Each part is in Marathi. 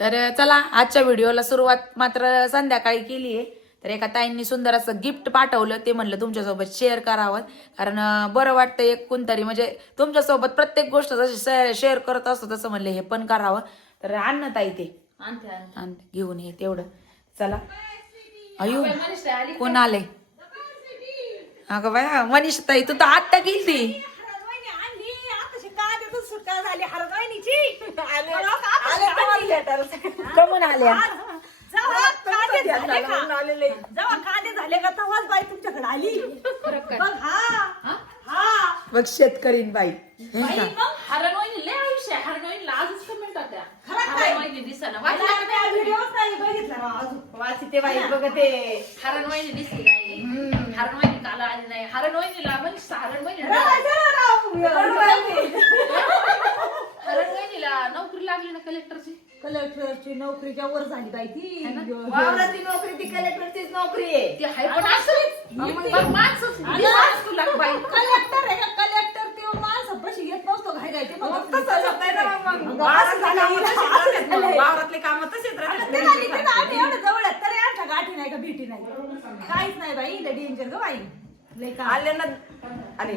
तर चला आजच्या व्हिडिओला सुरुवात मात्र संध्याकाळी केली आहे. तर एका ताईंनी सुंदर असं गिफ्ट पाठवलं, ते म्हणलं तुमच्यासोबत शेअर करावं, कारण बरं वाटतं एक कोणतरी म्हणजे तुमच्यासोबत प्रत्येक गोष्ट जशी शेअर करत असतो तसं म्हणलं हे पण करावं. तर आण ना ताई ते आणते घेऊन ये तेवढं. चला अयो कोण आले? अगं बाया मनीषा ताई तू तर आत्ता गेली ती. कमून आल्या कांदे झाले का तेव्हाच बाई तुमच्याकडे आली. बघ शेतकरीन बाई. हरणवाईनी लय आयुष्य आहे. हरणवाईनीला आजच कमेंट होत्या. हरणवाईनी दिसना वाचते बाई बघते. हरणवाईनी दिसली नाही. हरणवाईनी काल आली नाही. हरणवाईनीला म्हणजे हरणवाईनीला नोकरी लागली ना कलेक्टरची. कलेक्टरची नोकरीच्या वर झाली बाई ती. वावराची नोकरी ती कलेक्टरचीच नोकरी आहे. ती हाय पण असं माणसंच तुला बाई. कलेक्टर आहे का कलेक्टर ते माणसं पैसे घेत नसतो घाई घाई ते वावरातले काम तसेच राहतात. जवळ तरी आमच्या गाठी नाही का भीटी नाही काहीच नाही बाई. डेंजर ग बाई लय काम. आले ना आले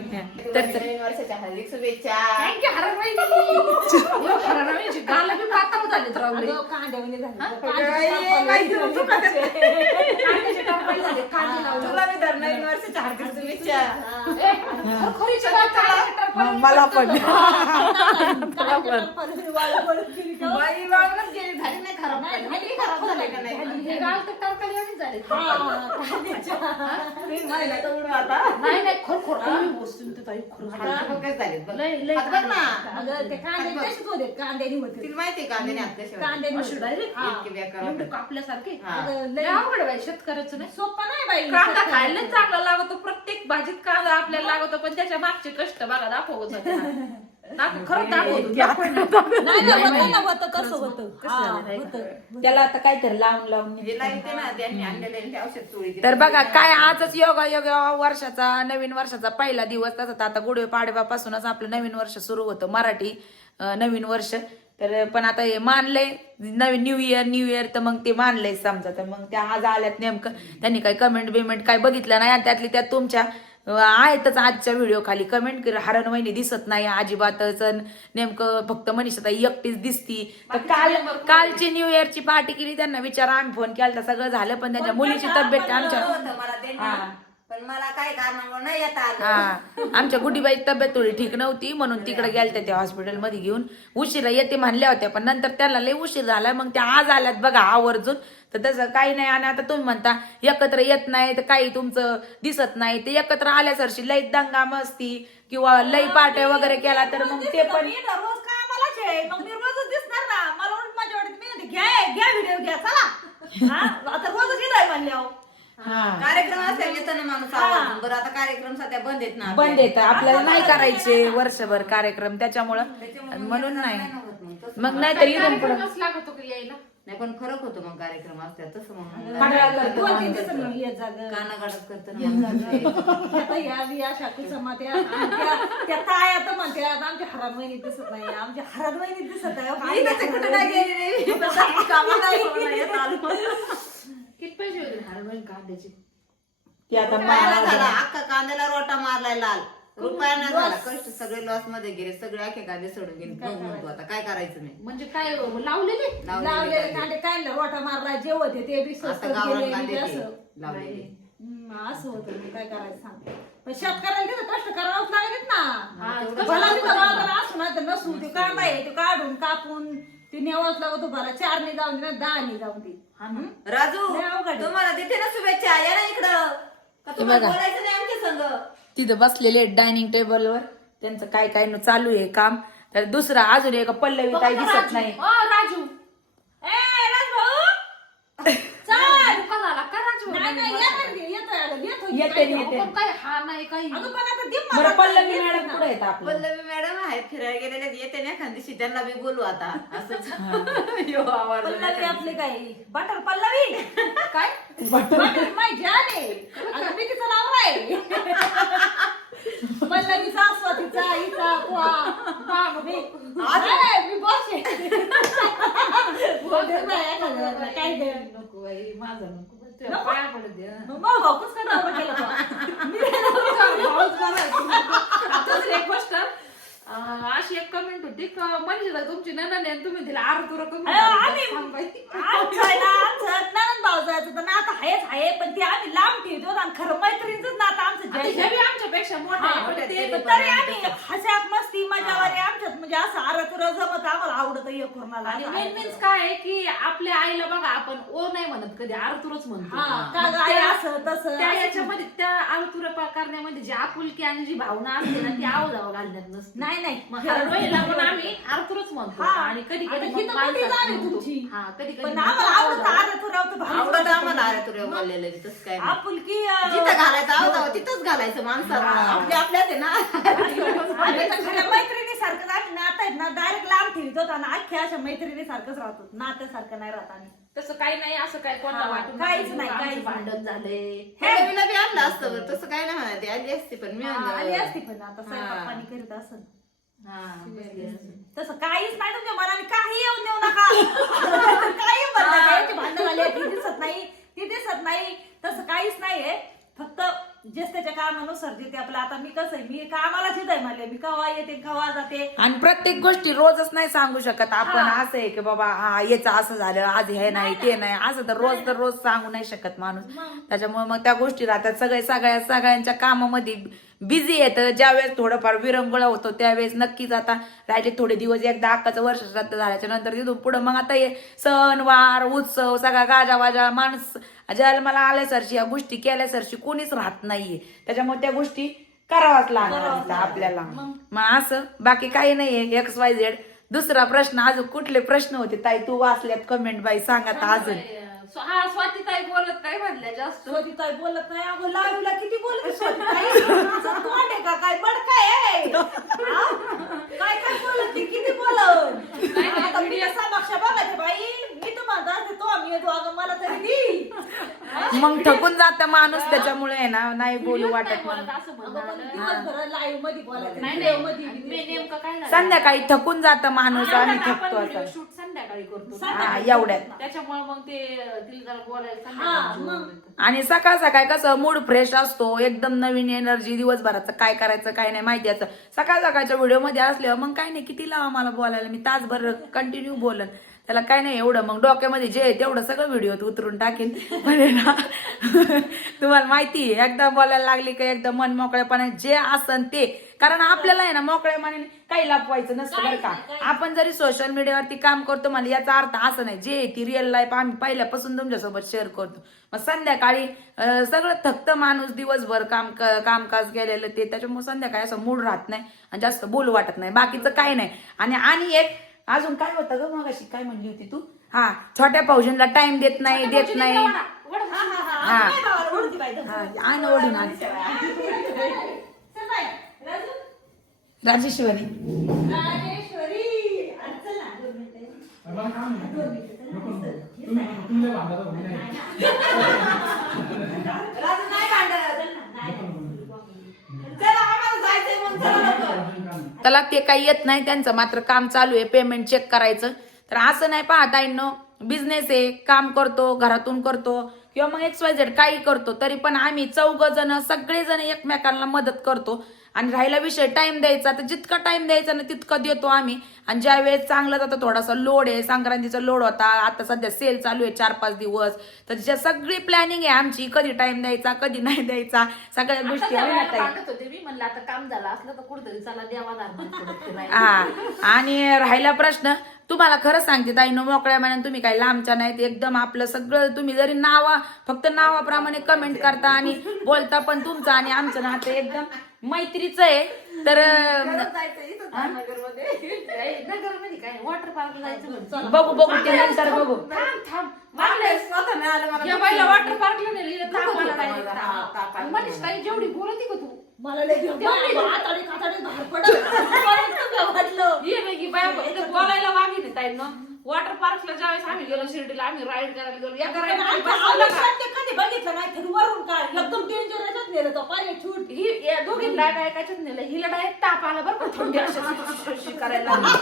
तर नवीन वर्षाच्या हार्दिक शुभेच्छा. थँक्यू हरणवाईनी. हरणवाईनीची गाला बी पातळ झालीत रावले. अगं, कांद्यावानी झाली. तुला मी तर नवीन वर्षाच्या हार्दिक शुभेच्छा. मला पण बाई वावरच गेली झाली नाही खराब खराब झाले का नाही गाल तर टरकल्यावानी झाले. महिला तर उडू आता नाही नाही खरोखर वस्तू ते ताई खरं काय झाले बघ. लय लय हात बघ ना. अगं ते कांदे तसेच होते कांद्यानी होते तिला माहितीये का कांद्याने हात कसे होते? कांद्यानी अशी डायरेक्ट इतके बेकार होते. कापल्यासारखे. हा. अगं, लय लय अवघड आहे बाई शेतकऱ्याचं नाही. सोपं नाही बाई. कांदा खायला चांगला लागतो. प्रत्येक भाजीत कांदा आपल्याला लागतो, पण त्याच्या मागचे कष्ट बघा दाखवत होते. खरंच दाखवतो. नाही होतं कसं होतं. त्याला आता काहीतरी लावून लावून जिला येते ना त्यांनी आणलेले ते औषध चोळी दिली. तर बघा काय आजच योगा योगा वर्षाचा नवीन वर्षाचा पहिला दिवस. तसंच आता गुढी पाडव्यापासूनच आपलं नवीन वर्ष सुरू होतं मराठी नवीन वर्ष. तर पण आता हे मानलंय नवीन न्यू इयर तर मग ते मानलंय समजा. तर मग त्या आज आल्यात नेमकं त्यांनी काही कमेंट बिमेंट काय बघितलं नाही, आणि त्यातली त्यात तुमच्या आहेतच आजच्या व्हिडिओ खाली कमेंट कर हरणवाईनी दिसत नाही अजिबातच, नेमकं फक्त मनीषा ताई एकटीच दिसती. तर कालची न्यू इयरची पार्टी केली त्यांना विचारा, आम्ही फोन केला तर सगळं झालं, पण त्यांच्या मुलीची तब्येत आमच्या मला ते पण मला काय कारणामुळे नाही येता आलं. हा आमच्या गुडीबाईची तब्येत थोडी ठीक नव्हती म्हणून तिकडे गेलत्या त्या हॉस्पिटलमध्ये घेऊन. उशिरा येते म्हणल्या होत्या, पण नंतर त्याला लय उशीर झाला. मग त्या आज आल्यात बघा आवर्जून. तर तसं काही नाही. आणि आता तुम्ही म्हणता एकत्र येत नाही तर काही तुमचं दिसत नाही, ते एकत्र आल्यासारखी लई दंगा मस्ती किंवा लई पार्ट्या वगैरे केला तर मग ते पण मी रोज कामालाच आहे. मग मी रोजच दिसणार ना. मला उलट माझ्या वाटत मी म्हणते, घ्या व्हिडिओ घ्या चला. आता रोजच येणार म्हणल्यावर कार्यक्रम असेल येतं ना माणूस आवर्जून. बरं आता कार्यक्रम सध्या बंद आहेत ना. बंद येत आपल्याला नाही करायचे वर्षभर कार्यक्रम, त्याच्यामुळं म्हणून नाही. मग नाही तर इथून पुढे लागतो का यायला. नाही पण फरक होतो मग कार्यक्रम असतात तसं म्हणून दोन-तीन दिवस म्हणून येत जागं. कानागाडत करतं आता या बी अशा कुसमा त्या ताया तर म्हणतात आमच्या हरण महिने दिसत नाही, आमच्या हरण महिने दिसत आहे. कुठं नाही गेलेली किती पैसे होते हरणवाईनी कांद्याचे? ती आता झाला अख्खा कांद्याला रोटा मारलाय लाल. रुपया नाही झाला. कष्ट सगळे लॉस मध्ये गेले. सगळे अख्खे कांदे सोडून गेले. मग म्हणतो आता काय करायचं नाही. म्हणजे काय लावलेले लावलेले कांदे काय ना रोटा मारला जे होते ते बी स्वस्त आता गावरान गेले. कांदे म्हणजे ते असं लावलेले. असं होतं. मग काय करायचं सांग. पण शेतकऱ्याला तिथं कष्ट करावंच लागेल ना. हा, भला तिथं बाजारात असू ना तर नसू ते कांदा आहे ते काढून कापून ते न्यावाच लागतो. भला 4 जाऊन दे ना 10 जाऊन दे. राजू लय अवघड आहे. तुम्हाला देते ना शुभेच्छा. या ना इकडं. का तुम्हाला बघा. बोलायचं नाही आमच्या संग. तिथं बसलेले डायनिंग टेबलवर त्यांचं काय काय न चालू आहे काम. तर दुसरा अजून एक पल्लवी काही दिसत नाही. राजू ए राजभाऊ चल. का झाला का राजू? नाही नाही येतोय येते. पण काय हा नाही काही. अगं पण आता दे बरं मला. पल्लवी मॅडम कुठे आहेत आपलं? पल्लवी मॅडम आहेत फिरायला गेलेले. येते ना एखाद दिवशी त्यांना बी बोलू आता. असंच यो आवाज पल्लवी आपले काय बटर पल्लवी काय बटर माय जान आहे. अगं मी तिचं नाव आहे. पल्लवी सासवतीचा हिचा पोहा मी बॉस आहे. काय दे नको बाई, माझं नको पण तुझ्या पाया पडत दे. मग भाऊच का नवरा केला आताच एक गोष्ट अशी एक कमेंट होती का मनीषा तुमची ननद आहे तुम्ही तिला आरतुरा कमी नंद भाऊ जायचं तर नातं आहेच आहे पण ते आम्ही लांब ठेवतो आणि खरं मैत्रिणीच नातं आमचं आमच्यापेक्षा मोठा आहे, पण ते पण तरी आम्ही हस्याक मस्ती मजावारी आमच्यात म्हणजे असं आरतुरा जमत आम्हाला आवडत हे कोणाला आणि मेन मीन्स काय आहे की आपल्या आईला बघा आपण ओ नाही म्हणत कधी आरतुरच म्हणतो. का ग आई असं तसं त्या याच्यामध्ये त्या आरतुरा करण्यामध्ये जी आपुलकी आणि जी भावना असते ना ती आवडावं घालण्यात नसते. नाही मग हरवईला पण आम्ही आरतुरच म्हणतो आणि कधी कधी ही तर मोठी जाण आहे तुमची. कधी पण कधी आम्हाला आवडत आरतुरा आवडत आम्हाला अरे तुला बोललेलं तसं काय नाही. आपुलकी जिथं घालायचं आवडावं तिथंच घालायचं माणसाला आपल्या आपल्यात आहे ना. आम्ही तर खऱ्या मैत्रिणीसारखं आम्ही नातं आहेत ना डायरेक्ट लांब ठेवतो आणि अख्ख्या अशा मैत्रिणीसारखंच राहतो नात्यासारखं नाही राहत आम्ही तसं काही नाही असं काय कोणाला वाटून काहीच नाही, आमचं काहीच भांडण झाले. पल्लवीला बी आणलं असतं बरं, तसं काय नाही म्हणा ती आली असती पण मी आली असती पण आता स्वयंपाक पाणी करीत असं हा, बसली असेल. तसं काहीच नाही तुमच्या मनाने काही येऊन देऊ नका काही म्हणतात भांडण झाले ती दिसत नाही ती दिसत नाही तसं काहीच नाहीये फक्त जेच त्याच्या कामानुसार जे ते आपलं आता मी कसं आहे मी कामालाच येत आहे मला मी कवा येते कवा जाते आणि प्रत्येक गोष्टी रोजच नाही सांगू शकत आपण असं आहे की बाबा हा याचं असं झालं आज हे नाही ते नाही असं तर रोज सांगू नाही शकत माणूस. त्याच्यामुळे मग त्या गोष्टी राहतात सगळ्यांच्या कामामध्ये बिझी येतं. ज्यावेळेस थोडंफार विरंगुळा होतो त्यावेळेस नक्कीच आता राहायचे थोडे दिवस एकदा अक्काचं वर्ष श्राद्ध झाल्याच्या नंतर तिथून पुढं मग आता हे सण वार उत्सव सगळा गाजावाजा माणूस जन्माला आल्यासारखी या गोष्टी केल्यासारखी कोणीच राहत नाहीये. त्याच्यामुळे त्या गोष्टी करावाच लागणार आपल्याला. मग असं बाकी काही नाहीये. XYZ. दुसरा प्रश्न अजून कुठले प्रश्न होते ताई तू वाचल्यात कमेंट बाई सांग आता अजून. हा स्वातीताई बोलत काय म्हणल्या जास्त स्वतीताई बोलत नाही अगो लाडूला किती बोलत स्वतीताई तोंड आहे का काय बडकाय आहे काय काय बोलत ती किती बोलत आता मी समक्ष बघायचे बाई मी तुम्हाला जाते तो आम्ही येतो अगं मला तरी दी मग थकून जात माणूस त्याच्यामुळे आहे ना नाही बोलू वाटत बोलत मग. असं म्हणणार दिवसभर लाईव्ह मध्ये बोलायचं नाही video नाही मध्ये मी नेमकं काय झालं संध्याकाळी थकून जात माणूस आणि थकतो आपण असं. शूट संध्याकाळी करतो हा, एवढ्यात. त्याच्यामुळे मग ते तिला जरा बोलायला हा, संध्याकाळी मग. आणि सकाळ सकाळ कसं मूड फ्रेश असतो एकदम नवीन एनर्जी दिवसभराचं काय करायचं काय नाही माहिती असं. सकाळ सकाळच्या व्हिडिओ मध्ये असल्यावर मग काय नाही किती लावा मला बोलायला मी तासभर कंटिन्यू बोलन त्याला काय नाही एवढं मग डोक्यामध्ये जे आहे तेवढं सगळं व्हिडिओत उतरून टाकेन. पण ना तुम्हाला माहिती आहे एकदा बोलायला लागली का एकदम मन मोकळेपणे जे असन ते कारण आपल्याला आहे ना मोकळेपणे काही लपवायचं नसतं बरं का. आपण जरी सोशल मीडियावरती काम करतो मला याचा अर्थ असं नाही जे ती रिअल लाईफ आम्ही पहिल्यापासून तुमच्यासोबत शेअर करतो. मग संध्याकाळी सगळं थकतं माणूस दिवसभर कामकाज केलेलं ते त्याच्यामुळे संध्याकाळी असं मूड राहत नाही आणि जास्त बोलू वाटत नाही बाकीचं काही नाही. आणि एक अजून काय होतं ग मग अशी काय म्हणली होती तू हा छोट्या पाहुजींना टाइम देत नाही हा आण ओढून आण राजेश्वरी त्याला ते काही येत नाही त्यांचं मात्र काम चालू आहे पेमेंट चेक करायचं. तर असं नाही पाहता येणं बिझनेस आहे काम करतो घरातून करतो किंवा मग XYZ काही करतो तरी पण आम्ही 4 जण सगळेजण एकमेकांना मदत करतो. आणि राहिला विषय टाइम द्यायचा तर जितका टाइम द्यायचा ना तितकं देतो आम्ही. आणि ज्या वेळेस चांगलं जातं थोडासा लोड आहे संक्रांतीचा लोड होता आता सध्या सेल चालू आहे 4-5 दिवस तर ज्या सगळी प्लॅनिंग आहे आमची कधी टाइम द्यायचा कधी नाही द्यायचा सगळ्या गोष्टी होते मी म्हणलं आता काम झालं असलं तर कुठेतरी चला देवा. हा आणि राहिला प्रश्न तुम्हाला खरं सांगते ताईनो मोकळ्या मनाने तुम्ही काही लांबच्या नाहीत एकदम आपलं सगळं तुम्ही जरी फक्त नावाप्रमाणे कमेंट करता आणि बोलता पण तुमचं आणि आमचं नातं एकदम मैत्रीचं आहे. तर नगरमध्ये काय वॉटर पार्कला जायचं बघू ते नंतर बघू. वॉटर पार्कला मनीष ताई जेवढी बोलती का तू मला बाहेर पडलं बोलायला वागी नाही ताई ना वॉटर पार्कला ज्यावेळेस आम्ही गेलो शिर्डीला, आम्ही राईड करायला गेलो, एका पण राईड आमच्या आयुष्यात ते कधी बघितलं नाही तरी वरून काय एकदम डेंजर याच्यात नेलं तो पाणी छूट ही या दोघींना ऐकायच्याच नेलं, हिला डायरेक्ट ताप आला बरं का, थंडी अशी करायला लागली.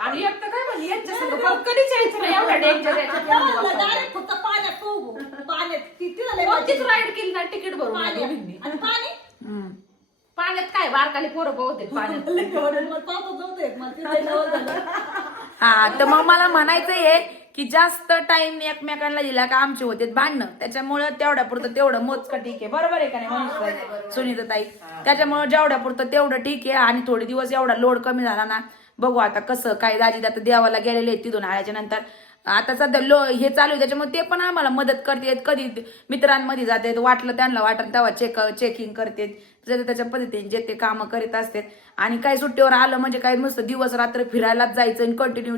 आणि एक तर काय म्हणली यांच्या संग कधीच यायचं नाही, एवढा डेंजर याच्यात डायरेक्ट फक्त पाण्यात पोहू पाण्यात किती झाले कोणतीच राईड केली ना तिकीट भरून या पाण्यात दोघींनी. आणि पाणी पाण्यात काय बारकाली पोरं पोहते पाण्यात. मला पावसात नव्हते मला तिथे जवळ झालं. हा तर मग मला म्हणायचं आहे की जास्त टाइम एकमेकांना दिला का आमचे होते भांडणं, त्याच्यामुळे तेवढ्या पुरतं तेवढं मोजकं ठीक आहे. बरोबर आहे का नाही म्हणून सुनीता ताई? त्याच्यामुळे जेवढ्या पुरतं तेवढं ठीक आहे. आणि थोडे दिवस एवढा लोड कमी झाला ना, बघू आता कसं काय. दाजी आता देवाला गेलेले आहेत तिथून आल्याच्या नंतर. आता सध्या हे चालू आहे त्याच्यामुळे ते पण आम्हाला मदत करतात. कधी मित्रांमध्ये जातात, वाटलं त्यांना वाटलं तेव्हा चेकिंग करतात, त्याच्या पद्धतीने जे ते कामं करीत असतात. आणि काही सुट्टीवर आलं म्हणजे काही नुसतं दिवस रात्र फिरायलाच जायचं आणि कंटिन्यू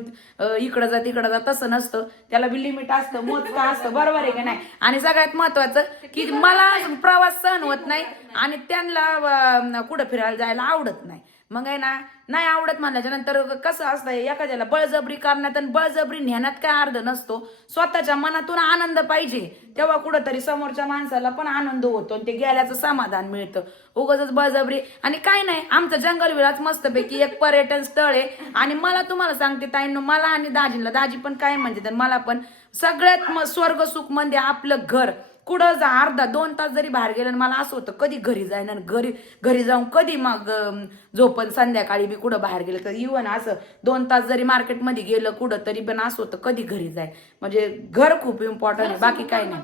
इकडं जा तिकडं जा, तसं नसतं. त्याला बी लिमिट असतं, मोजकं असतं. बरोबर आहे का नाही? आणि सगळ्यात महत्वाचं की मला प्रवास सहन होत नाही आणि त्यांना कुठं फिरायला जायला आवडत नाही. मग आहे ना, नाही आवडत म्हणल्याच्या नंतर कसं असतं, एखाद्याला बळजबरी करण्यात आणि बळजबरी नेण्यात काय अर्थ नसतो. स्वतःच्या मनातून आनंद पाहिजे, तेव्हा कुठंतरी समोरच्या माणसाला पण आनंद होतो आणि ते गेल्याचं समाधान मिळतं. उगाचच बळजबरी आणि काय नाही. आमचं जंगल विलास मस्तपैकी एक पर्यटन स्थळ आहे. आणि मला तुम्हाला सांगते ताईंनो, मला आणि दाजीला, दाजी पण काय म्हणते तर मला पण सगळ्यात स्वर्ग सुख म्हणजे आपलं घर. कुठं जा अर्धा 2 तास जरी बाहेर गेलं, मला असं होतं कधी घरी जाईन आणि घरी जाऊन कधी मग झोपन. संध्याकाळी बी कुठं बाहेर गेलं तर इव्हन असं 2 तास जरी मार्केटमध्ये गेलं कुठं तरी पण असं होतं कधी घरी जाईल. म्हणजे घर खूप इम्पॉर्टंट आहे, बाकी काय नाही.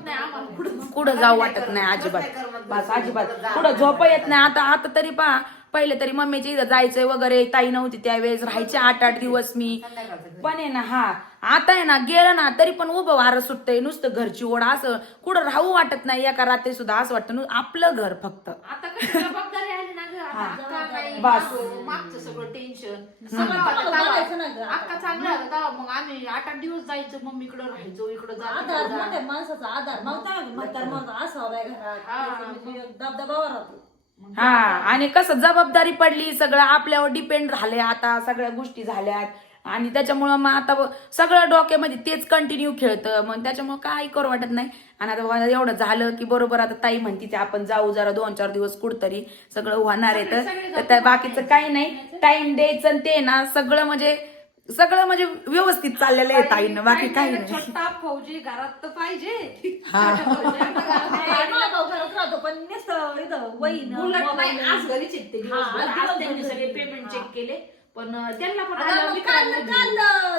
कुठं जाऊ वाटत नाही अजिबात, बस अजिबात कुठं झोप येत नाही. आता तरी पहा, पहिले तरी मम्मीच्या इथं जायचंय वगैरे, ताई नव्हती त्यावेळेस, राहायचे 8-8 दिवस मी पण आहे ना. हा आता आहे ना, गेलं ना तरी पण उभं वारं सुटतंय, नुसतं घरची ओढ, असं कुठं राहू वाटत नाही एका रात्री सुद्धा. असं वाटतं आपलं घर फक्त. आता कशी जबाबदारी आली ना गं, आता अक्का नाही, बस. मागचं सगळं टेन्शन बघायचं नाही गं. अक्का चांगला होता तेव्हा. मग आम्ही 8-8 दिवस जायचं, मम्मीकडे राहायचो, इकडं आधार मोठ्या माणसाचा आधार मग म्हातार माणूस असावा घरात, दबदबावर राहतो. हा आणि कसं जबाबदारी पडली, सगळं आपल्यावर डिपेंड झाले, आता सगळ्या गोष्टी झाल्यात. आणि त्याच्यामुळं मग आता सगळं डोक्यामध्ये तेच कंटिन्यू खेळतं. मग त्याच्यामुळे काही करू वाटत नाही. आणि आता एवढं झालं की बरोबर आता ताई म्हणती आपण जाऊ जरा 2-4 दिवस कुठतरी, सगळं होणार आहे. तर बाकीचं काही नाही, टाइम द्यायचं आणि ते ना सगळं म्हणजे व्यवस्थित चाललेलं आहे ताईनं, बाकी काही नाही. छोटा फौजी घरात तर पाहिजे. घरात राहतो पण नुसतं इथं वहीन, उलट नाही, मोबाईल. आज घरी चेक ते दिवसभर. हा, आज आज त्यांनी दिवसभर सगळे घरी. पेमेंट चेक केले, पण त्यांना पण आता आल्यावर मग मित्रांना काल दिली.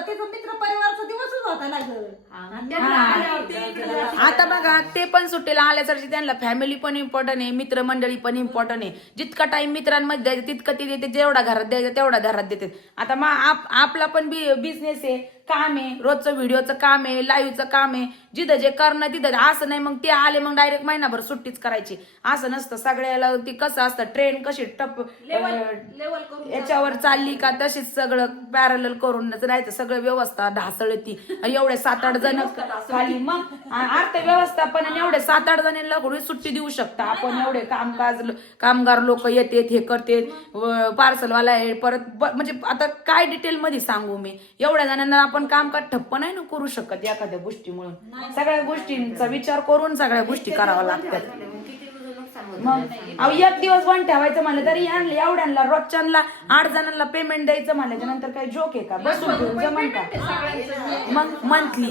त्याचा मित्र परिवारचा दिवसच होता ना गं. आणि त्यांना आल्यावर ते इकडे जायचं. आता बघा, ते पण सुट्टीला आल्यासारखी त्यांना फॅमिली पण इम्पॉर्टंट आहे, मित्रमंडळी पण इम्पॉर्टंट आहे. जितका टाइम मित्रांमध्ये द्यायचा तितकं ते देते, जेवढा घरात द्यायचं तेवढा घरात देते. आता मग आपला पण बिझनेस आहे, काम आहे, रोजचं व्हिडिओचं काम आहे, लाईव्हचं काम आहे. जिथं जे करणं तिथं. असं नाही मग ते आले मग डायरेक्ट महिनाभर सुट्टीच करायची, असं नसतं. सगळ्याला ती कसं असतं, ट्रेन कशी लेवल करून याच्यावर चालली का तशीच सगळं पॅरल करून राहायचं. सगळं व्यवस्था ढासळती. एवढे 7-8 जण खाली, मग अर्थव्यवस्थापन आणि एवढे 7-8 जणांना कोणी सुट्टी देऊ शकता आपण? एवढे कामगार लोक येतात, हे करतात, पार्सलवाला आहे परत. म्हणजे आता काय डिटेल मध्ये सांगू मी, एवढ्या जणांना आपण कामकाज ठप्प नाही ना करू शकत एखाद्या गोष्टीमुळे. सगळ्या गोष्टींचा विचार करून सगळ्या गोष्टी कराव्या लागतात. मग एक दिवस बंद ठेवायचं म्हणलं तरी एवढ्यांना रोजच्यांना 8 जणांना पेमेंट द्यायचं म्हणल्याच्या नंतर काही जोक आहे का? बसून घेऊन जमन का? मग मंथली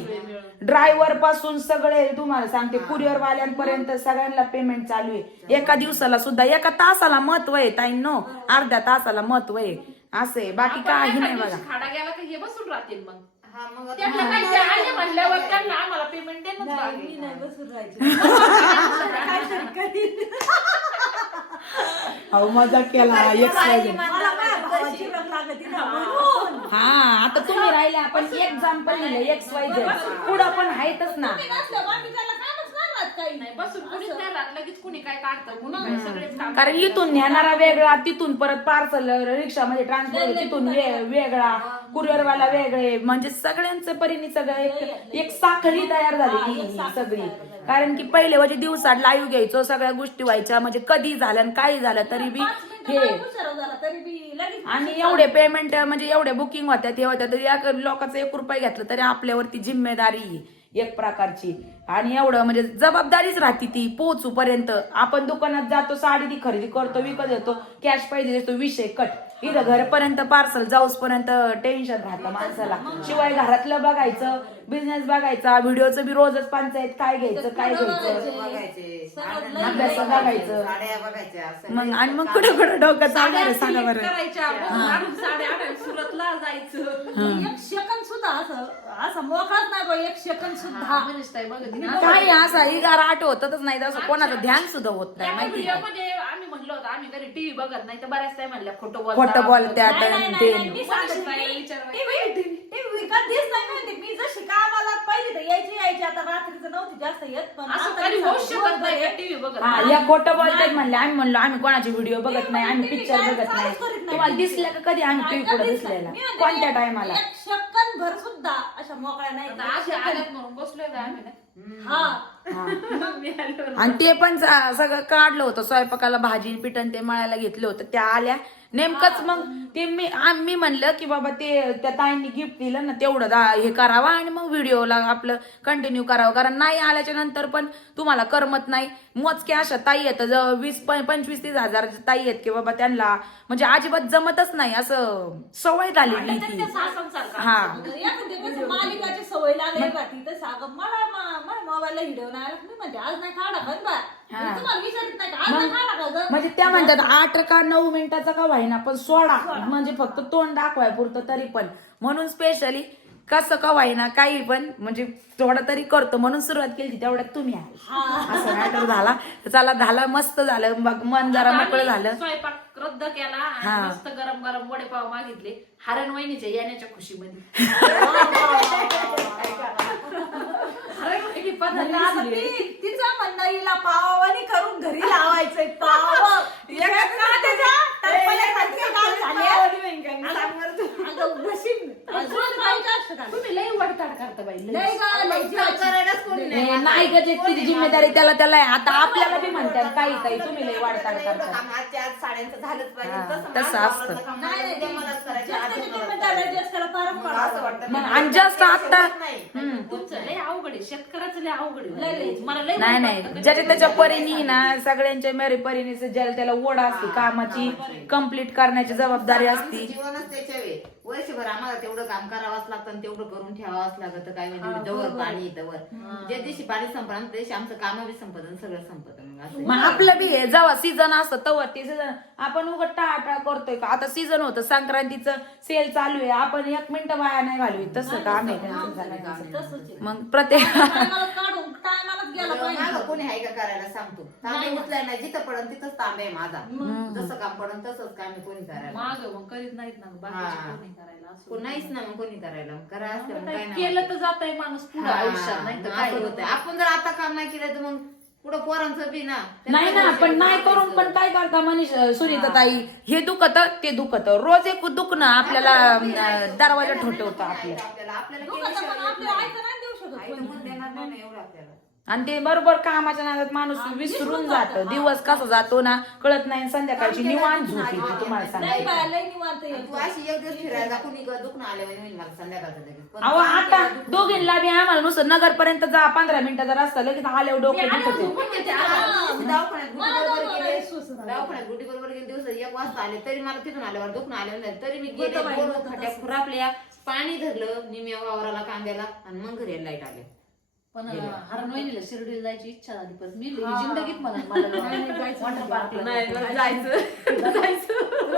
ड्रायव्हर पासून सगळे तुम्हाला सांगते कुरिअर वाल्यांपर्यंत सगळ्यांना पेमेंट चालू आहे. एका दिवसाला सुद्धा, एका तासाला महत्व आहे ताईंनो, अर्ध्या तासाला महत्व आहे. असं आहे, बाकी काही नाही बघा. खाडा गेला की हे बसून राहतील. मग हा, मग आता- त्यांना काही ते आले म्हणल्यावर त्यांना आम्हाला पेमेंट देणंच मी लागेल. नाही बसून राहायची. अहो मजा केला मला माझ्या भावाची रग लागती ना म्हणून. हा, आता तुम्ही राहिले, आपण एक्झाम्पल दिलं XYZ, पुढं पण आहेतच ना. तुम्ही नसल्यावर आम्ही त्याला कामच नाही राहत काही. नाही, बसून कुणीच नाही राहत. लगेच कुणी काय काढतं, कुणी काय, सगळेच काम कारण इथून नेणारा वेगळा, तिथून परत पार्सल रिक्षामध्ये ट्रान्सपोर्ट, तिथून वेगळा, कुरिअरवाला वेगळे. म्हणजे सगळ्यांचं परिणी सगळं एक साखळी तयार झालेली ही सगळी. कारण की पहिले म्हणजे दिवसात लाईव्ह घ्यायचो, सगळ्या गोष्टी व्हायच्या, म्हणजे कधी झालं आणि काही झालं तरी बी हे हुशार झाला तरी बी लगेच आणि एवढे पेमेंट म्हणजे एवढ्या बुकिंग होत्या ते होत्या तरी या लोकांचं 1 रुपया घेतलं तरी आपल्यावरती जिम्मेदारी आहे एक प्रकारची. आणि एवढं म्हणजे जबाबदारीच राहते ती पोहोचूपर्यंत. आपण दुकानात जातो, साडी ती खरेदी करतो, विकत येतो, कॅश पैसे देतो, विषय कट. इथं घरपर्यंत पार्सल जाऊसपर्यंत टेन्शन राहतं माणसाला. शिवाय घरातलं बघायचं, बिझनेस बघायचा, व्हिडिओचं बी रोजच पंचायत, काय घ्यायचं काय घ्यायचं, बघायचे अभ्यास बघायचं. साड्या बघायच्या मग आणि मग कुठं कुठं डोकं चालणार आहे सांगा बरं. करायच्या आणून साड्या आणायला सुरतला जायचं. एक सेकंद सुद्धा असं मोकळाच नाही बा, एक सेकंद सुद्धा. मनीषताई बघत ना. काही असा इगार आठवतच नाही, असं कोणाचं ध्यान सुद्धा होत नाही माहिती व्हिडिओ का? मध्ये आम्ही म्हणलो होतो आम्ही कधी टीव्ही बघत नाही तर बऱ्याच टाइम म्हणल्या खोटं खोटं बोलत्यात नाही, नाही, आणि नाही, ते नाही, मी सांगते टीव्ही कधीच नाही म्हणते. मी जशी कामाला पहिली तर यायची आता रात्रीचं नव्हती जास्त येत, पण असं आता कधी मी होऊ सांगते, शकत नाही दिवसभर टीव्ही बघत हा नाही. या खोटं बोलतात म्हणले. आम्ही म्हणलो आम्ही कोणाची व्हिडिओ बघत नाही, आम्ही मी पिक्चर काय बघत नाही. चालूच करीत नाही. तुम्हाला दिसल्या का कधी आम्ही टीव्ही पुढे कधीच दिसलेला नाही. मी म्हणते, कोणत्या टायमाला? एक सेकंद भर सुद्धा अशा मोकळ्या नाही. आता असे आल्यात म्हणून बसलोय का आम्ही ना. हा मी आलो. आणि ते पण सगळं काढलं होतं स्वयंपाकाला, भाजी पिठण ते मळायला घेतलं होतं. त्या आल्या नेमकंच मग ते मी म्हणलं की बाबा ते त्या ताईंनी गिफ्ट दिलं ना तेवढं हे करावं आणि मग व्हिडिओला आपलं कंटिन्यू करावं. कारण नाही आल्याच्या नंतर पण तुम्हाला करमत नाही. मोजके अशा ताई आहेत 20-25-30 हजार ताई आहेत की बाबा त्यांना म्हणजे अजिबात जमतच नाही, असं सवय झालेली ती. सासनसारखं. हा मालिकाची सवय लागली राहती तर सांग मला मोबाईलला व्हिडिओ नाही आला. मी म्हणते आज नाही काढा बंद बा. हा. तुम्हाला विचारित नाही का आज नाही काढा का गं? म्हणजे त्या म्हणतात 8 का 9 मिनिटाचा का व्हायना पण सोडा म्हणजे फक्त तोंड दाखवाय पुरतं तरी पण. म्हणून स्पेशली कसं का व्हायना काही पण म्हणजे थोडं तरी करतो म्हणून सुरुवात केली. तेवढ्यात तुम्ही आले असं मॅटर झाला. चला झाला, मस्त झालं, मग मन जरा आता मोकळं आम्ही झालं. स्वयंपाक रद्द केला हा. आणि मस्त गरम गरम वडेपाव मागितले हरण वहिनीच्या येण्याच्या खुशीमध्ये. हरण वहिनी पदार्थ आता दिसले. तिचं म्हणणं हिला पावानी करून घरी लावायचंय. पाव त्याच्या टरफल्यासारखे लाल झाले. अगं वशीम, अजून पाहिजे असतं का? तुम्ही लई वडताड करता बाई लई. लय गं, लय जीवाची. करायलाच कोणी हे नाही का तिची जिम्मेदारी त्याला आहे. आता आपल्याला बी म्हणतात काही तुम्ही लय वाढताड करता. काम आजच्या आज साड्यांचं झालंच पाहिजे. हा, तसं तसं माझं असतं. आवडतं काम नाही, नाही, नाही, ते मलाच करायचं, जास्त आधी किंमत मलाच आलं, करायचं. जास्त त्याला फरक मग पडला. असं वाटतं मग की आणि जास्त आता नाही. तुमचं लय अवघड आहे, शेतकऱ्याचं लय अवघड लय, आहे. लय. मला लय नाही वाटतं नाही कधी- ज्याच्या त्याच्या परीने ना सगळ्यांच्या मेरी परीने ज्याला त्याला ओढ असते कामाची कम्प्लीट करण्याची जबाबदारी आमचं असती. जीवनच त्याच्या वे वर्षभर आम्हाला तेवढं काम करावंच लागतं आणि तेवढं करून ठेवावंच लागतं. काय म्हणजे जवळ पाणी येतं वर ज्या दिवशी पाणी संपणार त्या दिवशी आमचं काम बी संपत आणि सगळं संपत. मग असं मग आपलं बी आहे, जेव्हा सीझन असतं तेव्हा ते सीझन आपण उघड टाळाटाळ करतोय का? आता सीझन होतं संक्रांतीचं सेल चालू आहे, आपण 1 मिनिट वाया नाही घालवी. तसं काम आहे त्यांचं तसंच झालं. आहे. मग प्रत्येक टायमाला काढून टायमालाच गेला पाहिजे. मागं कोणी आहे का करायला सांगतो. तांबे उचलाय नाही, जिथं पडन तिथंच तांबे आहे माझा. जसं काम पडन तसंच काम आहे, कोणी करायला माग मग करीत नाहीत ना बाकीचे हा. कोणी करायला असं. कोण नाहीच ना मग कोणी करायला. मग करा असतं मग काय काय नाही केलं तर जातंय माणूस पुढे आयुष्यात नाही तर काय असं होतंय. आपण जर आता काम नाही केलं तर मग पुढं पोरांचं बी ना नाही ना पण नाही करून पण काय करता मनीष सुनीता ताई हे दुखत ते दुखत रोज एक दुखणं आपल्याला दरवाजा ठोठवतं आपल्या. आपल्याला दुखाचं पण आपल्याला ऐका नाही देऊ शकत आई तर कोणी. म्हणून देणार नाही ना एवढं आपल्याला. आणि ते बरोबर कामाच्या नादात माणूस विसरून जातो. दिवस कसा जातो ना कळत नाही. संध्याकाळची निवांत झोप येते तुम्हाला लय सांगायचं. बाया लय निवांत तू येतो. अशी एक दिवस फिरायला कुणी दुखणं आले होईल मला संध्याकाळचं लगेच. पण अहो आता दोघींना बी आम्हाला नुसतं नगरपर्यंत जा 15 मिनिटाचा रस्ता लगेच आल्यावर डोकं दुखत दवाखान्यात गुटी मला बरोबर दोन गेले वेळेस सुचलं. दवाखान्यात गुटी बरोबर गेले दिवस 1 वाजता आले तरी मला तिथून आल्यावर दुखणं आल्यावर नाही. तरी मी गेले होतं बाई, दोन होतं खड्ड्या तसं. खुरापल्या पाणी धरलं निम्या वावराला कांद्याला आणि मग घरी लाईट आले. पण हरण वहिनीला शिर्डीला जायची इच्छा झाली पण मी हा. जिंदगीत मला जायचं वॉटर पार्कला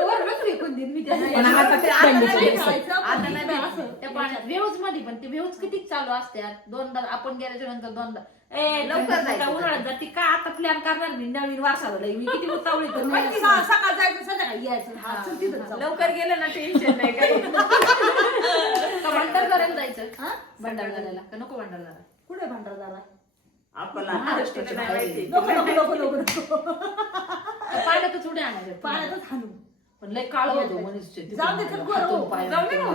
वरच फेकून देईन मी त्याला. पण आता ते थंडीचे नाही दिवस आहेत. खायचं, आता पण नाही इकडं भेटत. असं. त्या पाण्यात वेवज मध्ये पण ते वेवज किती चालू असतात दोनदा आपण गेल्याच्या नंतर दोनदा लवकर जायचं. उन्हाळ्यात जाते का आता प्लॅन करणार मी नवीन वर्षा झालं मी किती उतावळी तर नाही माहिती का, सकाळ जायचं संध्याकाळी यायचं. हा, चल तिथं जाऊ. लवकर गेलं ना टेन्शन नाही काही. का भंडारदऱ्याला जायचं हा? भंडारदऱ्याला का नको भंडारदरा कुठे भांडार झाला? आपल्याला महाराष्ट्राचं नाही माहिती. नको नको नको नको नको. पाण्यातच उड्या आणायच्या पाण्यातच हाणू. पण लय काळ होतो मनुष्य जाऊ दे, चल गोरं हो.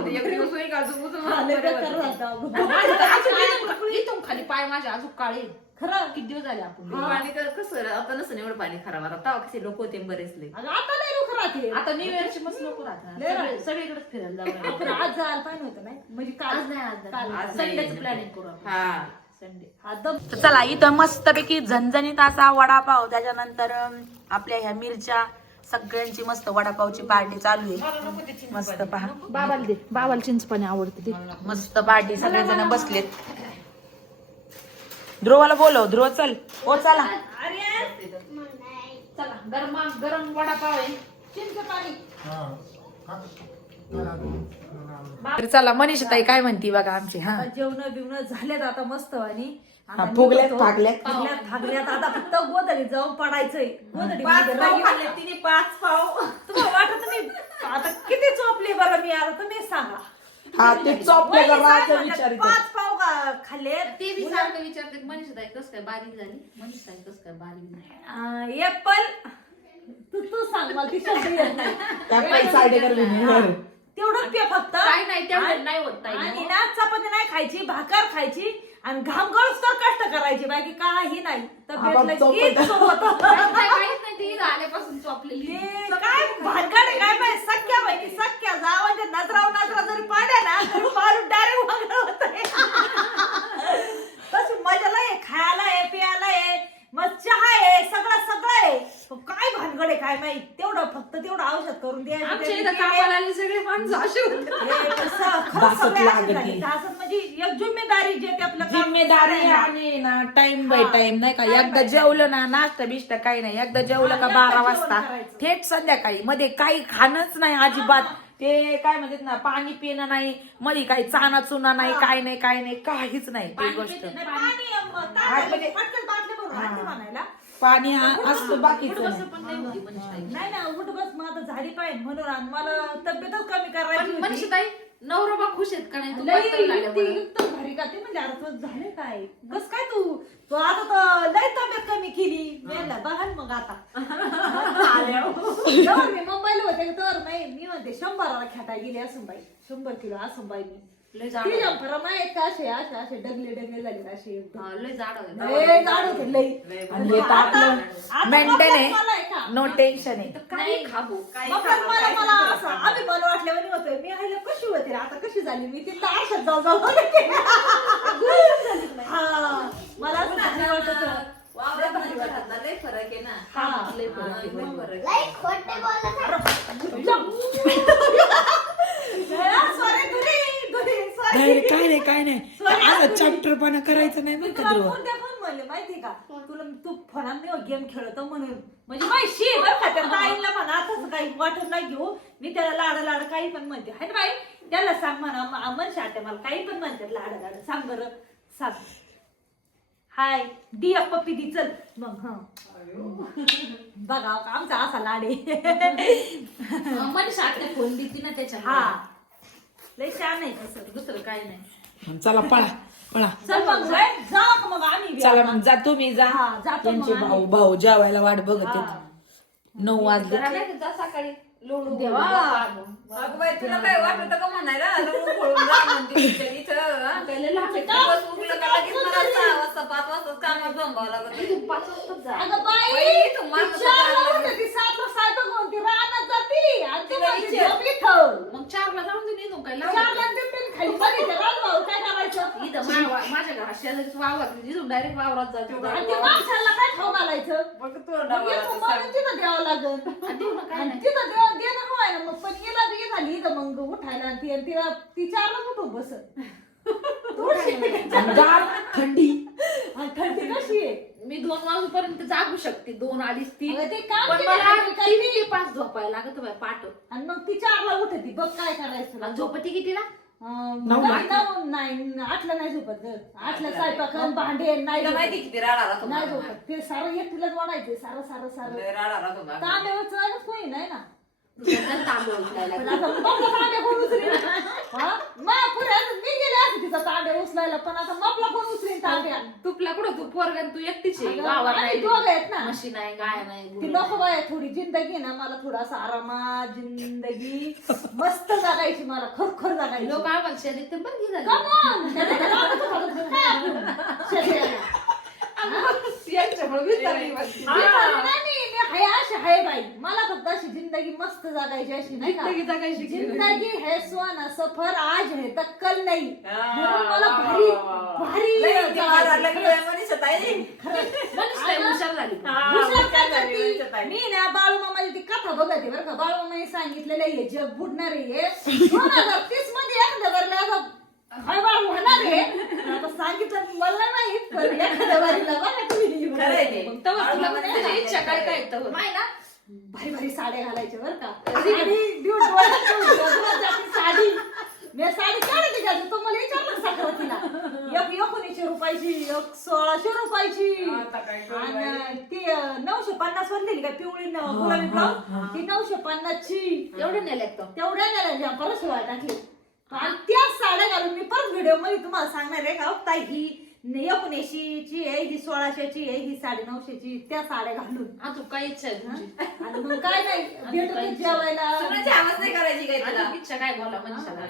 एक दिवस होईल का अजून उचलून हा, लय बेकार झालतं अगं. इथून खाली पाय माझे अजून काळे खरं किती दिवस झाले आपण पाणी तर कसं आता नसतं एवढं पाणी खराब आता तेव्हा कसे लोक होते बरेच लय. अगं आता लय लोक नको राहते आता न्यू इयरची मस्त नको राहतात सगळीकडेच फिरायला जाऊ आपण आज जायला पाहिजे होतं नाही म्हणजे काल आज नाही आज काल नाही. संडेचं प्लॅनिंग करू आपण हा संडे हा दम तर चला इथं मस्तपैकी झणझणीत असा वडापाव, त्याच्यानंतर आपल्या ह्या मिरच्या, सगळ्यांची मस्त वडापावची पार्टी चालू आहे. मस्त पहा, बाबाला दे, बाबाला चिंचपाणी आवडते ते. मस्त पार्टी, सगळेजण बसलेत. ध्रुवाला बोलव, ध्रुव चल. हो चला. चला गरम गरम वडापाव आहे, चिंच पाणी तर चला मनीषाताई काय म्हणती बघा आमची. हा आता जेवण बिवणं झालेत आता मस्त आणि हा, फुगल्यात फागल्यात. फागल्यात आता फक्त गोधडीत जाऊन पडायचंय. गोधडी 5 पाव खाल्ले तिने 5 पाव. तुम्हाला वाटत मी आता किती चोपली बरं मी आता तुम्ही सांगा. हा ते चॉपले वहिनी जरा सांगा, विचारित 5 पाव खाल्ले. ते बी सारखं विचारते मनीषाताई कसं काय बारीक झाली, मनीषाताई कसं काय बारीक झाली. एप्पल तू सांग मला ती शब्द येत नाही. Apple cider vinegar. तेवढंच पे फक्त. काय नाही तेवढं नाही होत ताई. आणि ना चपाती नाही खायची, भाकर खायची आणि घाम गळूस तर कष्ट करायचे, बाकी काही नाही. आबाप तब्येत चोपत. लगेच चोपत. काहीच नाही ती आल्यापासून चॉपलेली. ते काय भानगड आहे काय माहिती. सख्या माहिती सख्या जावांच्या नजरा जरी पाड्या ना तरी मारून डायरेक्ट वागणं होतंय. तशी मजाला आहे, खायला आहे, प्यायला आहे, मग चहा आहे, सगळं आहे. पण काय भानगड आहे काय माहित. तेवढं फक्त तेवढं औषध करून द्यायचं. आमच्या इथं कामाला आले सगळे माणसं असे होते. दासत लागते. म्हणजे एक जिम्मेदारी जे ते आपलं काम जिम्मेदारी करायला. आणि ना टाइम बाय टाइम नाही का. एकदा जेवलं ना, नाश्ता बिष्टा काही नाही. एकदा जेवलं का एकदा 12 जेवण वाजता करायचं. थेट संध्याकाळी मध्ये काही खाणंच नाही अजिबात. ते काय म्हणतात ना, पाणी पिणं नाही, मध्ये काही चाना चुना नाही, काय नाही काहीच नाही ती गोष्ट. नाही, पाणी म्हणजे- पटकन बाटल्या भरून आणते म्हणायला. पाणी असतं बाकीचं नाही. पण नाही होती मनीषाताई. नाही ना उठ बस मग आता झाली पाहिजे म्हणून आणि मला तब्येतच कमी पण करायची होती. मनीषाताई नवरोबा खुश आहेत का नाही तू लई पत्ता लागल्यामुळे? युक्त घरी का ते म्हणजे अरे तुझं झाले काय कस काय तू आता तर लई तब्येत कमी केली. मेला बघा ना मग आता. तेव्हा मी मुंबईला होते तर नाही मी म्हणते 100 खेटा गेली असं बाई 100 किलो असं बाई मी लय जाड ती जंपरा माहित का असे डगले झाले असे एकदम. हा, लय जाड होते. लई जाड होते लई. आणि हे तर आपलं आता मेंटेन मला आहे का? आहे, नो टेन्शन आहे. काही खाबो मग मला असं आम्ही मला वाटल्यावर होतोय मी आईला कशी होते रे, आता कशी झाली मी तिथं आरशात जाऊ हा मला असं भारी वाटत होतं. वावरात आणि घरातला लय फरक आहे ना. हा. लय फरक आहे, लय फरक आहे. सॉरी नाही काय नाही आता चॅप्टरपणा करायचं नाही बरं का ध्रुव. फोन म्हणले माहिती का तुला तू फोनात नाही गेम खेळत म्हणून म्हणजे माहिती बरं का त्या ताईला म्हणा तसं काही वाटत नाही घेऊ मी त्याला लाड काही पण म्हणते हाय ना बाई त्याला सांग म्हणा मनशा आटे मला काही पण म्हणतात लाड सांग बरं सांग. हाय दी एक पप्पी दी चल मग. हा बघा आमचा असा लाड आहे. मनीषा फोन देते ना त्याच्या. हा लय छान आहे तसं. दुसरं काही नाही. चला पळा चल मग जा मग आम्ही बी चला आता. मग जा तुम्ही जा. हा, जातो मग त्यांचे आम्ही. भाऊ जेवायला वाट बघत हा. आहेत. 9 वाजले. जरा नाही का जा सकाळी लोळू देवा. अगं बाई तुला काय वाटत का म्हणायला लग्न खोळून जा म्हणते तिच्या इथं, हा? दिवस उगलं का लगेच मला 6 वाजता 5 वाजता कामात जमवावं लागत. 5 वाजताच जा. अगं बाई, बाई, तू ती माणूस चारला चालला. उठते, ती सातला स्वयंपाक म्हणते, रानात जाती, आणि ती तिला म्हणते, विचार. झोप इथं. मग 4ला जाऊन दे निघून काय चारला लावलं? ते पेन खाली बघितलं, रानभाऊ, काय करायचं? इथं माझ्या घरात शेजारीच वावर तिथून डायरेक्ट वावरात जाते. आणि ते माणसाला काय खाऊ घालायचं? बघ तू मग डावाला येतो तर म्हणून तिथं द्यावं लागल. आणि देऊ नका आणि नाही. तिथं देणं हवंय ना मग, पण हिला बी झाली इथं मग उठायला, आणि ती चारला उठून बसत. गार थंडी. आणि थंडी कशी आहे? मी 2 वाजेपर्यंत जागू शकते 2, 2:30, 3. अगं ते काम पण केलं मला तर काही 3 ते 5 झोपायला लागत बाय पाठ. आणि मग ती चारला उठती, बघ काय करायचं. आणि झोपती कितीला? नाही 8ला नाही झोपत ग. 8ला स्वयंपाक भांडे नाही तिला झोपत. माहिती किती राडा राहतो नाही मला. झोपत. ते सारं एकटीलाच वाढायचे सारं लय राडा राहतो बा. तांब्यावर चढायलाच कोणी नाही ना. तुझ्या तांदूळ उचलायला पण लागले. आता मपला तांब्या कोण उचलीन? हा? पुढे आता मी गेले असते तिचा तांब्या उचलायला, पण आता मपला कोण उचलीन तांब्या? तुपला कुठं तू पोरगण तू एकटीच आहे. अगं, वावर आम्ही नाही, दोघं आहेत ना. म्हशी नाही, गाय नाही, ती गुरं नको नाही. बाय थोडी जिंदगी ना मला थोडासा आरामात जिंदगी मस्त जगायची, मला खरखर जगायची. लोक आम्हाला शेतीत ते बंदी झाली. Come on! त्याला लावतो का? काय आपण? शेजाऱ्याला. यांच्यामुळे विचारली माझी. मी म्हणलं नाही, मी हाय अशी हाय बाई. मला फक्त अशी जिंदगी मस्त जगायची अशी नाही का जिंदगी जगायची की नाही? जिंदगी है सुहाना सफर आज है तर कल नाही हा, म्हणून मला वा, भारी वा, वा. भारी लई जगायची. जीवाला लागली मनीषा ताई. मनीषा ताई हुशार झाली. हुशार काय झाली करती? मनीषा ताई. मी ना बाळूमामाची ती कथा बघते बरं का बाळूमामाने सांगितलेलं आहे जग बुडणार आहे 2030 मध्ये एखाद्या हळूहळू होणार आहे आता सांगितलं मला नाही पण एखाद्या वारीला बघा तुम्ही खरं आहे ते. मग तेव्हा तुला म्हणायची इच्छा काय काय तेव्हा? माय ना भारी भारी साड्या घालायच्या बरं का साडी डोळ्यात ठेवून साडी मी साडी काढते का तो मला विचारलं साखरतीला एक 1900 रुपयाची एक 1600 रुपयाची आता काय करू बाई? आणि ती 950 वरली का पिवळी गुलाबी ब्लाऊज ती 950 ची एवढे नाही लागतं. तेवढ्या गेल्या परत शिवाय टाकली आणि त्या साड्या घालून मी परत व्हिडिओ मध्ये तुम्हाला सांगणार आहे का ताई ही 1900 ची आहे ही 1600 ची आहे ही 950 ची त्या साड्या घालून आता काय इच्छा आहे तुमची? आणि मग काय नाही भेटत जेवायला सुनाची आवाज नाही करायची काय तुला? आता इच्छा काय बोला मनीषाला?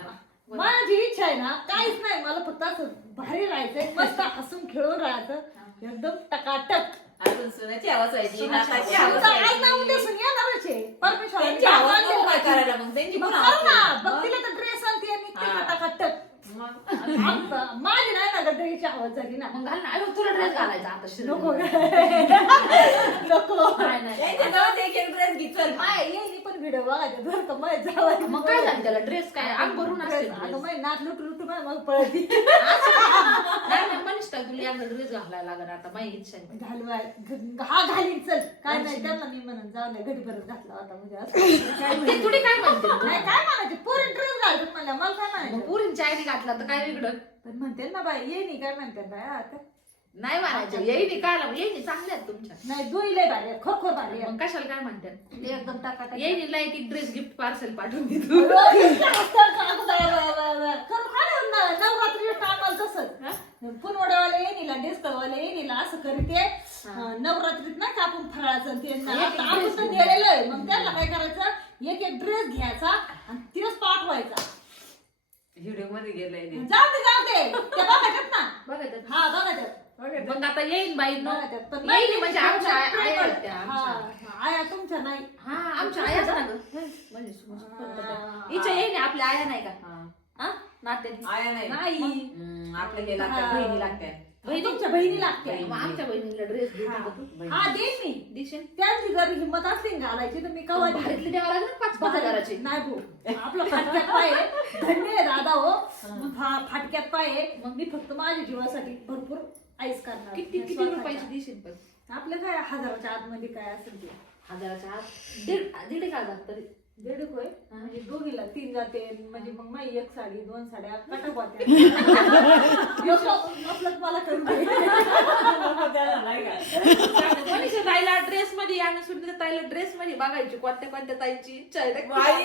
माझी इच्छा आहे ना काहीच नाही मला फक्त असं भारी राहायचंय मस्त हसून खेळून राहायचं एकदम टकाटक अजून सुनाची आवाज व्हायची सुनाची नाताची आवाज. आवाज आज ना व्हायची. उद्या सुन येणारच आहे परमेश्वराची त्यांची आवाज आवाज नको काय द्यायची. करायला मग त्यांची मग पण करू ना आवाज बघ आहे. तिला तर ड्रेस आणते आणि निघते हा. टकाटक माझी नाही ना गड्डीची आवाज झाली ना मग घाल ना. अरे तुला ड्रेस घालायचा आता नको शरीरात. नको नाही, नाही. त्यांच्या जवळ एक एक ड्रेस घे चल. माय येईल पण व्हिडिओ बघायचे बरं का माय जावं मग काय झालं त्याला ड्रेस काय अंग भरून असते आता माय नाच लुटू लुटू माय मग पळती नाही मनीषा तुला एकदा ड्रेस घालायला लागणार आता माझी इच्छा आहे. घालवाय हा घालीन चल काय नाही त्यांना मी म्हणून जाऊ दे घडी परत घातला होता म्हणजे असं काय ते म्हणते. तुडी काय म्हणते नाही काय म्हणायचे पोरी ड्रेस घालतात म्हणलं मला काय मग म्हणायचं पुरींची आईने घातला तर काय वेगळं पण म्हणते ना बाई ये नाही काय म्हणते ना आता नाही म्हणायचं येईनी काय येईनी चांगल्या आहेत तुमच्या नाही दुई लय भारी आहे, खो भारी आहे. मग कशाला काय म्हणतात ते एकदम टाकाटाक येईनीला एक एक ड्रेस गिफ्ट पार्सल पाठवून दे तू. नवरात्री टायमाला तसंच पुनवड्यावाले येणीला डिस्कवाले येणीला असं करीते नवरात्रीत नाही का आपण फराळाचं ते आता आपण तर नेलेलं आहे मग त्याला काय करायचं एक एक ड्रेस घ्यायचा आणि तिथंच पाठवायचा व्हिडिओ मध्ये गेलंय ते. जाऊ दे ते बघायच्यात ना बघा हा बघायच्यात मग आता येईन बाई न बघायच्यात पण येईन म्हणजे आमच्या आया आहेत त्या, आमच्या. हा आया तुमच्या नाही हा आमच्या आयाच ना गं. म्हणजे हिच्या येईन आपल्या आया नाही का हा नात्यात आया नाही. नाही आपलं हे लागतं बहिणी लागतात. तुमच्या बहिणी लागते मग आमच्या बहिणीला ड्रेस देतो हा देईन मी दिसेल त्यांची जर हिंमत असते ना घालायची तर मी कवा देईन. भारीतली द्यावं लागेल ना 5-5 हजाराची नाही भाऊ आपलं फाटक्यात पाय आहे. धन्य आहे दादा हो मग फाटक्यात पाय आहे. मग मी फक्त माझ्या जीवासाठी भरपूर आईस करणार किती मी किती स्वतःच्या. रुपयाची दिसेल पण आपलं काय 1000च्या आतमध्ये काय असेल ते 1000च्या आत दीड एक हजार तरी दीड होय म्हणजे दोघीला 3 जाते म्हणजे मग माझी 1 साडी 2 साड्या कटक होत्या आपलं मला करून दे. मनीषा ताईला ड्रेस मध्ये आणि सुनीता ताईला ड्रेस मध्ये बघायची कोणत्या कोणत्या ताईची इच्छा आहे बाई.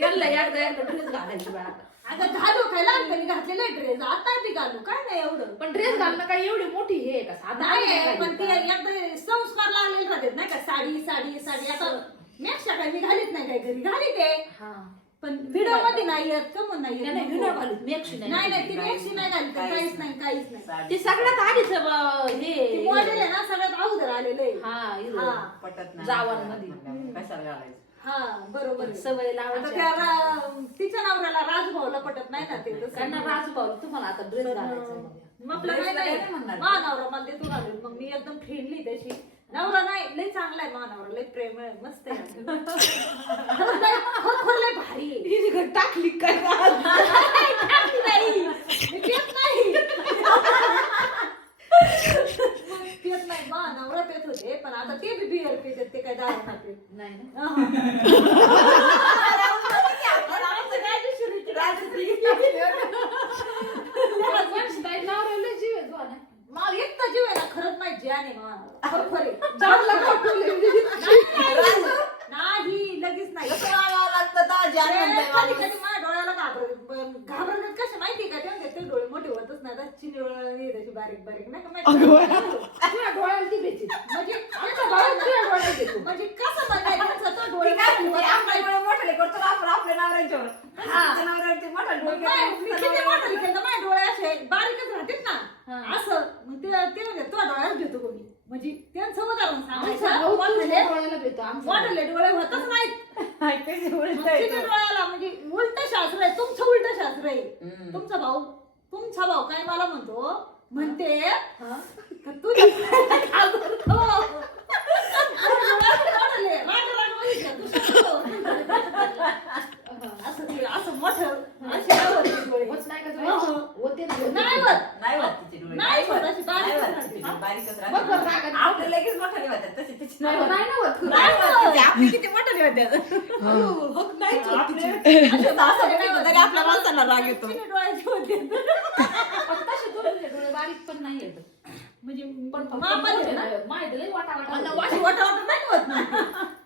यांना एकदा ड्रेस घालायची बा आता आता घालू काय लहानपणी घातलेले ड्रेस आता बी घालू काय नाही एवढं पण ड्रेस घालणं काय एवढी मोठी हे आहे का साधा नाही पण ती एकदा संस्कार लागलेले राहतात नाही का साडी साडी साडी आता नेक्स्ट काय मी घालीत नाही काय घरी घाली ते हा पण व्हिडिओ मध्ये नाही येत कमून नाही येत. नाही व्हिडिओ घालून मेक्षी नाही नाही ती नेक्स्ट नाही घालीत काहीच नाही काहीच नाही साडी ते सगळ्यात आधीच हे मॉडेल आहे ना सगळ्यात अगोदर आलेलं आहे हा हिरो. हा पटत नाही. जावांमध्ये. कशाला घालायचं? हा बरोबर आहे. सवय आता लावायची त्या तिच्या नवऱ्याला राजभाऊला पटत नाही ना ते तसं. त्यांना राजभाऊ तुम्हाला आता ड्रेस घालायचा आहे. मग आपलं Dress काय ला काय नाही म्हणणार? मा नवरा मला देतो घालून मग मी एकदम फ्रेंडली तशी नवरा नाही लय चांगला आहे मा नवरा लय प्रेम आहे मस्त आहे खरं लय भारी आहे हिने घरी टाकली काय टाकली नाही मी पेत नाही मग पेत नाही मा नवरा पेत होते पण आता ते बी बिअर पेतात ते काय दारू नाही पेत नाही ना मनीषा ताई नवऱ्याला जीव आहे तुला ना. मा एक तर जीव आहे ना खरंच नाही ज्यान आहे मा खरे नाही लगेच नाही कसं वागावं लागतं तर जान म्हणताय कधी माणूस. कधी माझ्या डोळ्याला घाबरतात कसे माहिती का ते ते डोळे मोठे होतच नाही आता चिनी डोळ्याला त्याची बारीक बारीक नाही का माहिती तुझ्या डोळ्याला ती भेटते म्हणजे तुझ्या डोळ्याला देतो म्हणजे कसं म्हणायचं तो डोळे ती काय म्हणते, मोठे आपल्या डोळे मोठाले करतो ना आपण आपल्या नवऱ्यांच्यावर. तिच्या नवऱ्यावरती मोठा डोळे नाही, मी किती मोठं लिहिलं तर माझे डोळे असे बारीकच राहतात ना हा. असं मग ते म्हणजे तो डोळ्यात घेतो कोणी म्हणजे त्यांचं उदाहरण आमचा सांगायचं भाऊ तुझ्या मोठाले डोळ्याला भेटतो आमचा मोठाले डोळे होतच नाहीत चिनी डोळ्याला म्हणजे उलट शास्त्र आहे, तुमचं उलट शास्त्र आहे. तुमचा भाऊ काय मला म्हणते का तुझ्या घाबरतो. असं मोठं अशी आवडते डोळे. होत नाही का तुला? होते ना. नाही होत. नाही होत तिचे डोळे. नाही होत, अशी नाही बारीक होत राहते. तिचे, बारीकच बघ बघ राहते. रागात. आपले लगेच मोठाले होतात तसे तिचे नाही नाही होत. नाही ना होत खरं. नाही होत. तिचे आपले किती मोठाले होतात. होत नाहीच होत तिची. असं बघितलं तरी आपल्या माणसाला राग येतो. चिनी डोळ्याची होते. पण तसे तुझे डोळे बारीक पण नाही येत. म्हणजे पण फक्त मापाला मोठे ना. नाही. माझे लई वाटा वाटा आणि होते. अशी वटावट नाही होत ना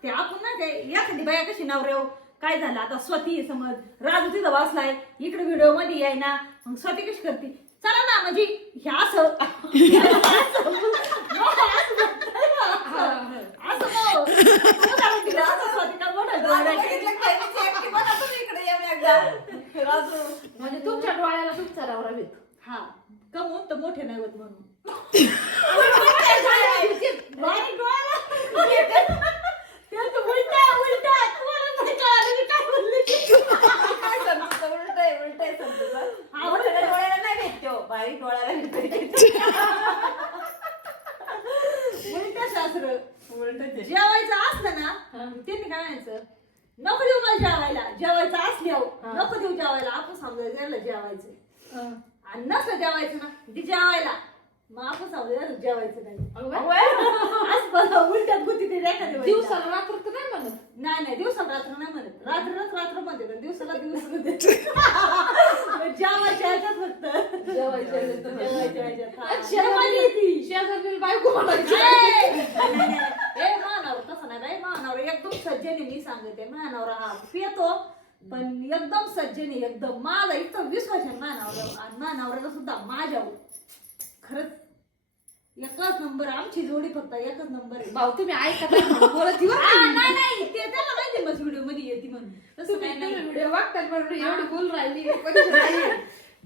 ते. आपण ना ते एखादी बाया कशी नवऱ्याव काय झालं आता स्वती समज राजू तिथं वाचलाय इकडे व्हिडिओ मध्ये याय ना, मग स्वती कशी करते चला ना म्हणजे हे असं म्हणजे तुमच्या डोळ्याला तुमचा नवरा भेट. हा कमवून तर मोठे नाही होत म्हणून बारीक डोळ्याला शास्त्र जेवायचं असलं ना त्यांनी काय म्हणायचं नको देऊ मला जेवायला, जेवायचं असल्यावर नको देऊ जेवायला. आपण समजायचं याला जेवायचं आणि नसलं जेवायचं ना ते जेवायला, मग आपण समजायचं जेवायचं नाही. असं उलट्यात गुती ते एखाद्या वेळेला. दिवसाला रात्र तर नाही म्हणत. नाही दिवसाला रात्र नाही म्हणत, रात्रच रात्र म्हणते पण दिवसाला दिवस म्हणते. जेवायच्या ह्याच्यात फक्त जेवायच्या ह्याच्यात. जेवायच्या ह्याच्यात. हा. शेजारी जेवायची. शेजारी बायको म्हणायची. ए महानवर तसं नाही बाई, महानवर एकदम सज्जने मी सांगते. महानवरा हा पितो पण एकदम सज्जने, एकदम माझा इतकं विश्वास आहे महानवरा. आणि महानवऱ्याला सुद्धा माझ्यावर खरंच एकच नंबर. आमची जोडी फक्त एकच नंबर आहे. भाऊ तुम्ही ऐकत नाही म्हणून बोलत ही बरं का? नाही ते त्याला माहिती मग व्हिडिओ मध्ये येते म्हणून तसं तुम्ही काही नाही. व्हिडिओ बघतात म्हणून एवढी बोल राहिली. कोणीच नाही.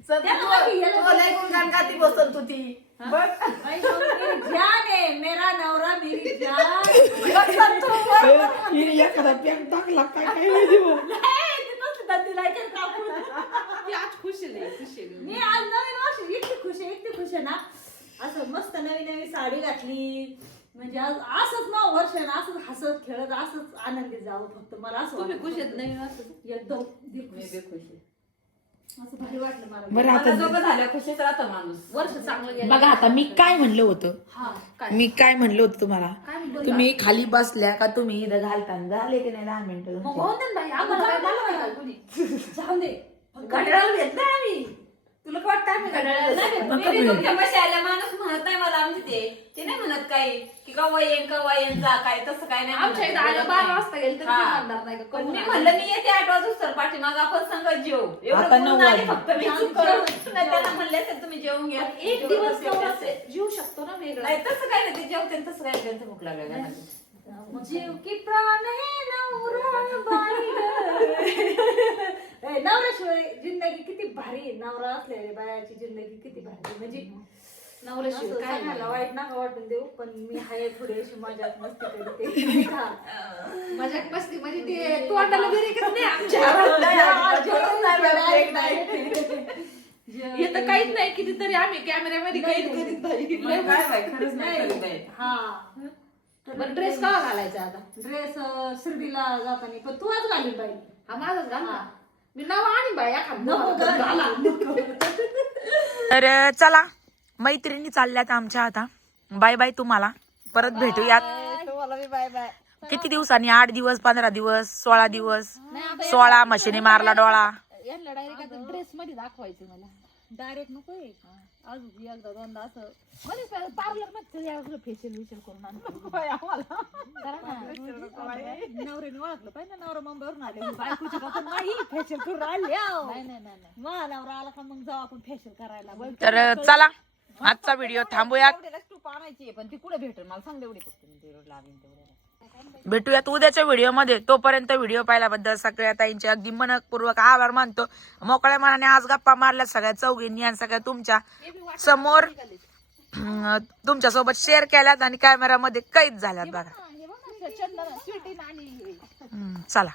त्याला माहिती याला बसत होती. भाई मेरी जान है, मेरा नवरा मेरी जान. एखादा पॅक टाकला काय काय माहिती मग. नाही, ते तसं धंदे नाही करत आपण. ती आज खुश आहे, खुश आहे. मी आज नवीन वर्ष इतकी खुश आहे ना. असं मस्त नवी साडी घातली म्हणजे आज असंच ना वर्ष आहे ना, असंच हसत खेळत असंच आनंदी जावं फक्त. मला असं तुम्ही वाटतं. खुश आहेत नाही असं. एकदम दिल खुश. असं भारी वाटलं मला. बरं आता दोघं झालं खुशीच राहतो माणूस. वर्ष चांगलं गेलं. बघा आता मी काय म्हणलं होतं, हा मी काय म्हणलं होतं तुम्हाला. काय म्हणतो? तुम्ही खाली बसल्या का तुम्ही इथं घालताना झाले की नाही 10 मिनिटं मग होऊन दे ना बाई, आम्हाला काय झालं नाही का कोणी? जाऊ दे. घड्याळ घेतलं आम्ही. तुला काय वाटतं आम्ही घड्याळ नाही, तुमच्या पाशी आल्या माणूस म्हणत नाही मला आमची ते नाही म्हणत काही की कवा येईन जा काय तसं काय नाही आमच्या इथं आलं 12 वाजता गेलं तरी हा. ते म्हणणार नाही का पण कोण मी आलं? म्हणलं मी येते 8 वाजता पाठीमाग आपण संगत जेव एवढं आता बोलून 9 आले वाजले. फक्त मी चूक करून. नाही, त्यांना म्हणले असेल तुम्ही जेवून घ्या. एक दिवस नवरा जीव शकतो ना वेगळं. नाही तसं काय नाही ते जेवते तसं काय त्यांचं भूक लागलं जीव की प्राण है नवरा बाई ग. ए, नवऱ्याशिवाय जिंदगी किती भारी आहे. नवरा असलेल्या बायाची जिंदगी किती भारी आहे. म्हणजे नवऱ्याशिवाय असं काय सांगायला नाही. वाईट नका वाटून देऊ पण मी हाय थोडी अशी मजाक मस्ती करते नाही का? मजाक मस्ती म्हणजे ते तोंडाला बिरेकच नाही आमच्या. हे तर काहीच नाही, कितीतरी आम्ही कॅमेऱ्यामध्ये काहीच करीत नाही. हा बरं ड्रेस कवा घालायचा आता? ड्रेस शिर्डीला जाताना पण तू आज घाली बाई. हा माझाच घाल ना. मी नवा आणि बाई नको ग, घाला. तर चला मैत्रिणी चालल्यात आमच्या आता. बाय बाय तुम्हाला. परत भेटूयात तुम्हाला मी बाय बाय. किती दिवसांनी. 8 दिवस, 15 दिवस, 16 दिवस. 16 म्हशीने मारला डोळा. यांना डायरेक्ट ड्रेस मध्ये दाखवायचं मला. डायरेक्ट नको अजून एकदा दोनदा असं म्हणजे पार्लर मध्ये फेशियल विशियल करून आणतो. नवऱ्याने ओळखलं पाहिजे. नवरा मुंबईवरून आले बायकोची का पण नाही फेशियल करून आले. नाही मा नवरा आला का मग जाऊ आपण फेशियल करायला. तर चला आजचा व्हिडिओ थांबूयात. तूप आणायची पण ती कुठे भेटेल मला सांग तेवढी फक्त मी ते रोड लावीन तेवढे. भेटूयात उद्याच्या व्हिडिओ मध्ये. तोपर्यंत व्हिडिओ पाहिल्याबद्दल सगळ्या ताईंचे अगदी मनपूर्वक आभार मानतो. मोकळ्या मनाने आज गप्पा मारल्या सगळ्या चौघींनी आणि सगळ्या तुमच्या समोर तुमच्या सोबत शेअर केल्यात आणि कॅमेरामध्ये कैद झाल्यात बघा. चंदन स्वीटी आणि चला.